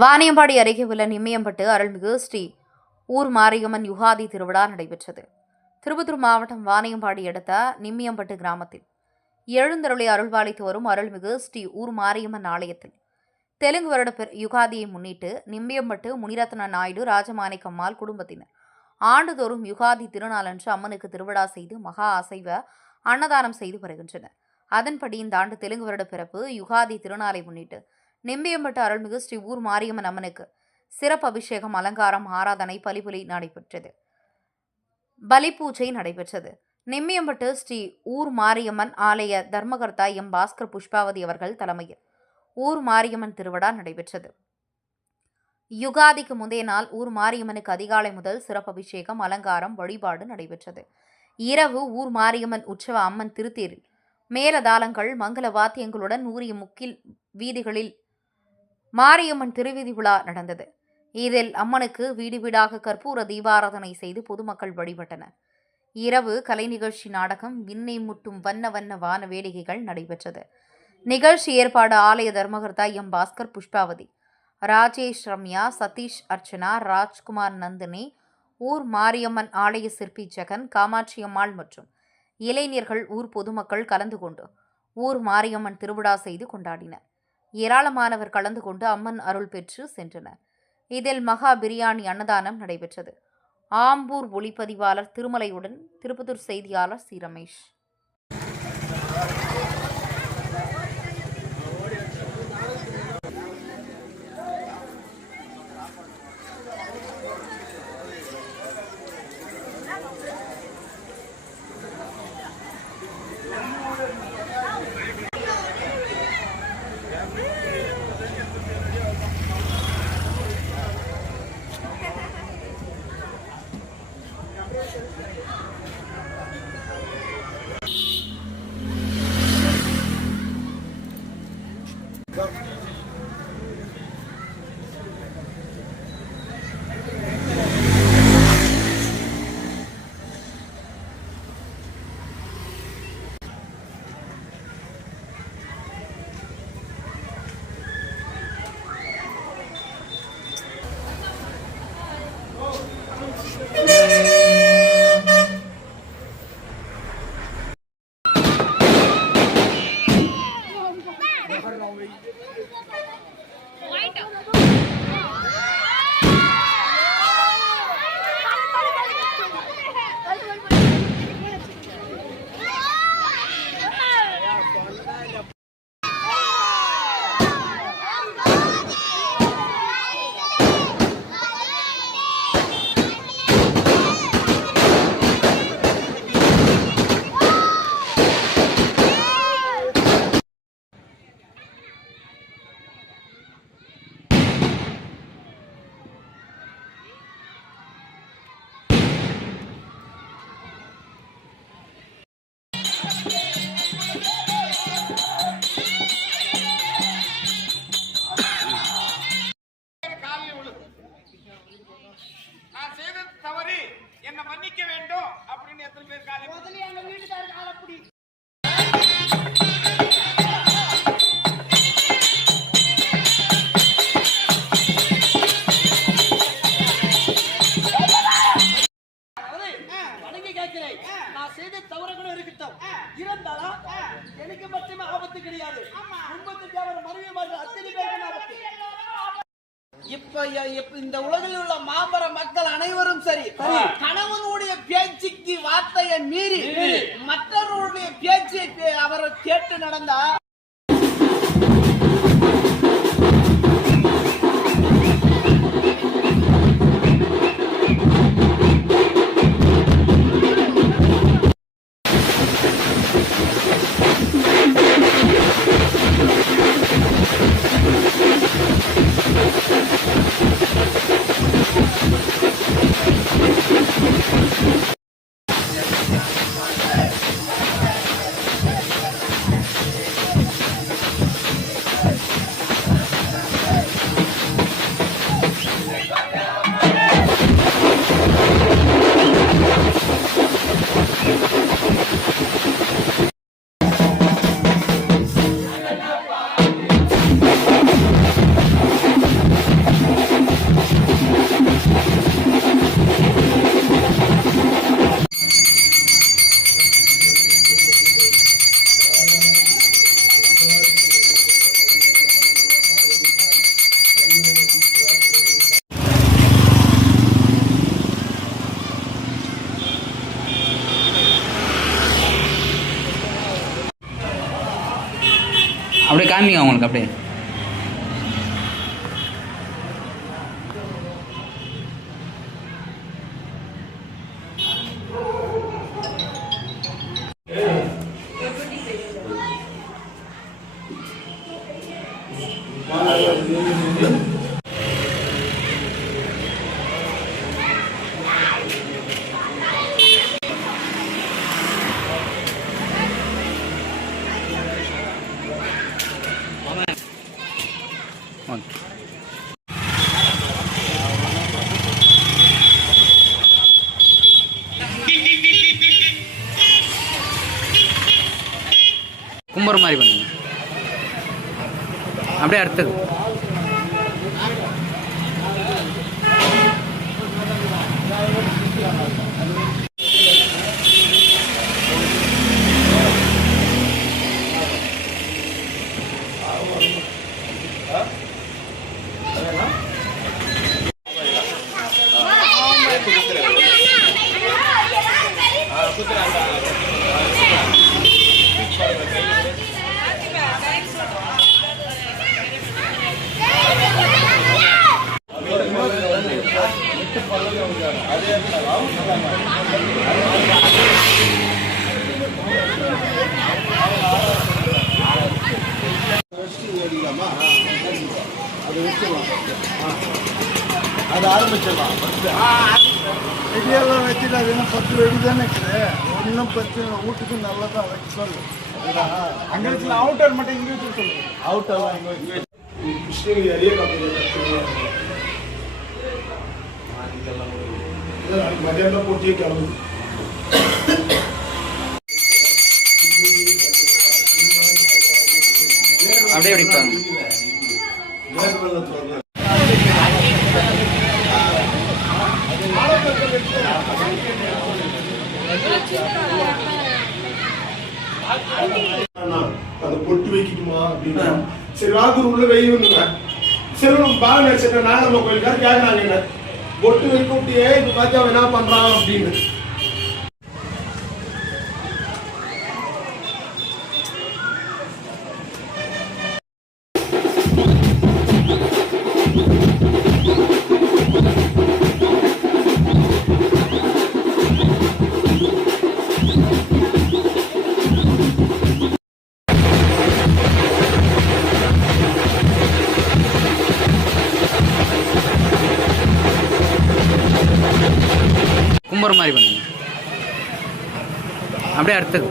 வாணியம்பாடி அருகே உள்ள நிம்மியம்பட்டு அருள்மிகு ஸ்ரீ ஊர் மாரியம்மன் யுகாதி திருவிழா நடைபெற்றது. திருப்பத்தூர் மாவட்டம் வாணியம்பாடி அடுத்த நிம்மியம்பட்டு கிராமத்தில் எழுந்தருளை அருள்பாலித்து வரும் அருள்மிகு ஸ்ரீ ஊர் மாரியம்மன் ஆலயத்தில் தெலுங்கு வருட யுகாதியை முன்னிட்டு நிம்மியம்பட்டு முனிரத்ன நாயுடு ராஜமாணிக்கம்மாள் குடும்பத்தினர் ஆண்டுதோறும் யுகாதி திருநாளன்று அம்மனுக்கு திருவிழா செய்து மகா அசைவ அன்னதானம் செய்து வருகின்றனர். அதன்படி இந்த ஆண்டு தெலுங்கு வருட பிறப்பு யுகாதி திருநாளை முன்னிட்டு நிம்மியம்பட்டு அருள்மிகு ஸ்ரீ ஊர் மாரியம்மன் அம்மனுக்கு சிறப்பு அபிஷேகம், அலங்காரம், ஆராதனை, பலி பூஜை நடைபெற்றது. நிம்மியம்பட்டு ஸ்ரீ ஊர் மாரியம்மன் ஆலய தர்மகர்த்தா எம். பாஸ்கர் புஷ்பாவதி அவர்கள் தலைமையில் ஊர் மாரியம்மன் திருவிழா நடைபெற்றது. யுகாதிக்கு முந்தைய நாள் ஊர் மாரியம்மனுக்கு அதிகாலை முதல் சிறப்பு அபிஷேகம், அலங்காரம், வழிபாடு நடைபெற்றது. இரவு ஊர் மாரியம்மன் உற்சவ அம்மன் திருத்தேரில் மேலதாளங்கள், மங்கள வாத்தியங்களுடன் ஊரிய முக்கில் வீதிகளில் மாரியம்மன் திருவிதி விழா நடந்தது. இதில் அம்மனுக்கு வீடு வீடாக கற்பூர தீபாராதனை செய்து பொதுமக்கள் வழிபட்டனர். இரவு கலை நிகழ்ச்சி, நாடகம், விண்ணை முட்டும் வண்ண வண்ண வான வேடிக்கைகள் நடைபெற்றது. நிகழ்ச்சி ஏற்பாடு ஆலய தர்மகர்த்தா எம். பாஸ்கர் புஷ்பாவதி, ராஜேஷ், ரம்யா, சதீஷ், அர்ச்சனா, ராஜ்குமார், நந்தினி, ஊர் மாரியம்மன் ஆலய சிற்பி ஜெகன், காமாட்சியம்மாள் மற்றும் இளைஞர்கள், ஊர் பொதுமக்கள் கலந்து கொண்டு ஊர் மாரியம்மன் திருவிழா செய்து கொண்டாடினர். ஏராளமானவர் கலந்து கொண்டு அம்மன் அருள் பெற்று சென்றனர். இதில் மகா பிரியாணி அன்னதானம் நடைபெற்றது. ஆம்பூர் ஒளிப்பதிவாளர் திருமலையுடன் திருப்பத்தூர் செய்தியாளர் சி. ரமேஷ். என்ன மன்னிக்க வேண்டும் அப்படின்னு எத்தனை பேர் காலை முதல்ல எங்க வீட்டுக்கார காலப்படி வணங்கி கேட்கிறேன். நான் செய்த தவறுகளும் இருக்கட்டும், இருந்தாலும் எனக்கு மட்டுமே ஆபத்து கிடையாது. குடும்பத்து தேவர் மனைவி மாதிரி அத்தனை பேருக்கு ஆபத்து. இப்ப இந்த உலகில் உள்ள மாபெர மக்கள் அனைவரும் சரி, கணவனுடைய பேச்சுக்கு வார்த்தையை மீறி மற்றவர்களுடைய பேச்சை அவர் கேட்டு நடந்தா காமிங்க அவங்களுக்கு அப்படியே. ஓகே. கும்புற மாதிரி பண்ணுங்க. அப்படியே அடுத்தது. அது ஆரம்பிச்சிடலாம். வெடியெல்லாம் வச்சுட்டு அது இன்னும் 10 வெடி தானே இருக்குது. ஒன்றும் பிரச்சனை இல்லை. வீட்டுக்கு நல்லா தான் வைக்க சொல்லு. அங்கே வச்சு அவுட்டர் மட்டும் இங்கே வச்சு சொல்லு. அவுட்டர்லாம் இங்கே கிருஷ்ணகிரி அரிய மதியானம் போட்டியே கிளம்புது. அப்படியே அடிப்பாங்க. அதை பொட்டு வைக்கணுமா அப்படின்னா சரி வாக்கு உள்ள வெய்யுன்னு செல்வம் பாக நடிச்சிட்ட நாகம்மா கோயிலுக்கார கேட்கறாங்க என்ன பொட்டு வைக்க விட்டியே இப்ப பார்த்து அவன் என்ன பண்றான் அப்படின்னு. கும்புற மாதிரி பண்ணுங்க. அப்படியே அடுத்தது.